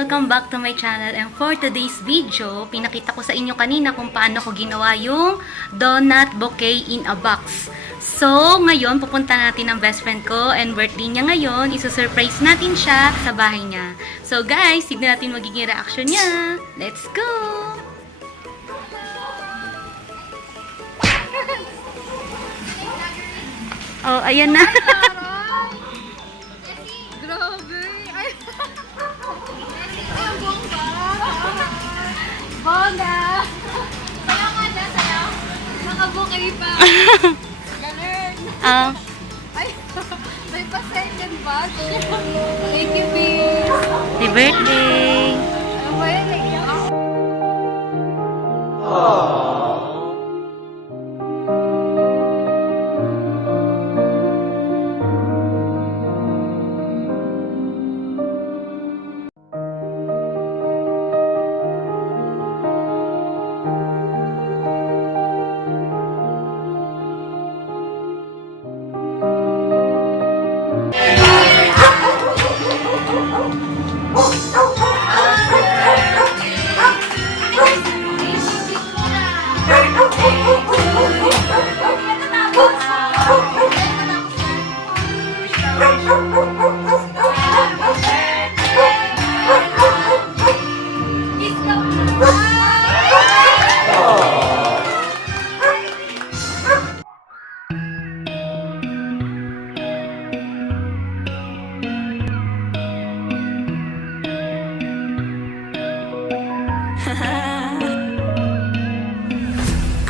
Welcome back to my channel, and for today's video, pinakita ko sa inyo kanina kung paano ko ginawa yung donut bouquet in a box. So, ngayon pupunta natin ang best friend ko and birthday niya ngayon. Isusurprise natin siya sa bahay niya. So guys, tignan natin magiging reaction niya. Let's go! Oh, ayan na. Grabe! Ay! Ay, bongga! Bongga! Sayaw nga na, sayaw! Naka-bouquet pa! Ganun! Ay! May pa-second batch! Thank you, Miss! Happy birthday! Ano ba yan? Naiyak ako!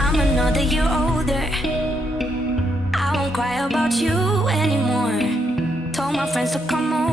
I'm another year older. I won't cry about you anymore. Told my friends to come over.